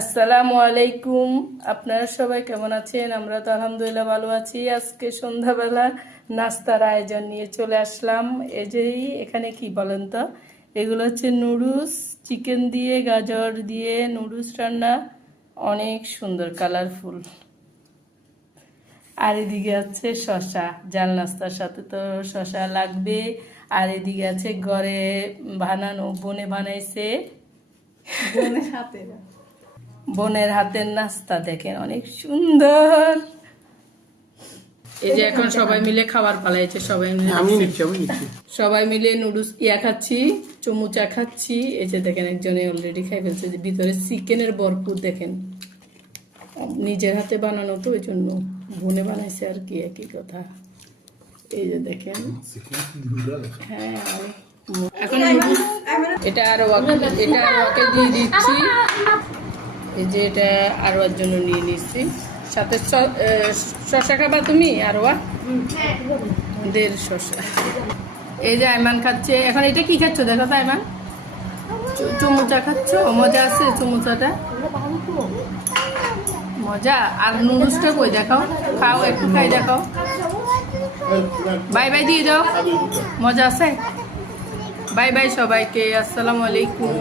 আসসালামু আলাইকুম। আপনারা সবাই কেমন আছেন? আমরা তো আলহামদুলিল্লাহ ভালো আছি। আজকে সন্ধ্যাবেলা নাস্তার আয়োজন নিয়ে চলে আসলাম। এই যে এখানে কি বলেন তো, এগুলো হচ্ছে নুডলস, চিকেন দিয়ে গাজর দিয়ে নুডলস রান্না, অনেক সুন্দর কালারফুল। আর এদিকে আছে শশা, জাল নাস্তার সাথে তো শশা লাগবে। আর এদিকে আছে ঘরে বানানো, বোনে বানাইছে, বোনের হাতের নাস্তা দেখেন অনেক সুন্দর। এই যে এখন সবাই মিলে খাবার পালাইছে, সবাই মিলে নুডলস খাচ্ছি, চমুচা খাচ্ছি। এই যে দেখেন একজনে অলরেডি খাই ফেলছে। যে ভিতরে চিকেনের ভরপুর দেখেন, নিজের হাতে বানানো তো ওই জন্য, বোনে বানাইছে আর কি একই কথা। এই যে দেখেন, হ্যাঁ এখন এটা আরো ওকে দিয়ে দিচ্ছি। এই যে এটা আরোয়ার জন্য নিয়ে নিচ্ছি, সাথে শশা খাবা তুমি? আরোয়া দেড় শশা। এই যে আইমান খাচ্ছে। এখন এটা কি খাচ্ছ দেখো তো আইমান? চুমুচা খাচ্ছ? মজা আছে চুমুচাটা? মজা। আর নুডলসটা কই দেখাও, খাও একটু খাই দেখাও। বাই বাই দিয়ে যাও, মজা আছে। বাই বাই সবাইকে, আসসালামু আলাইকুম।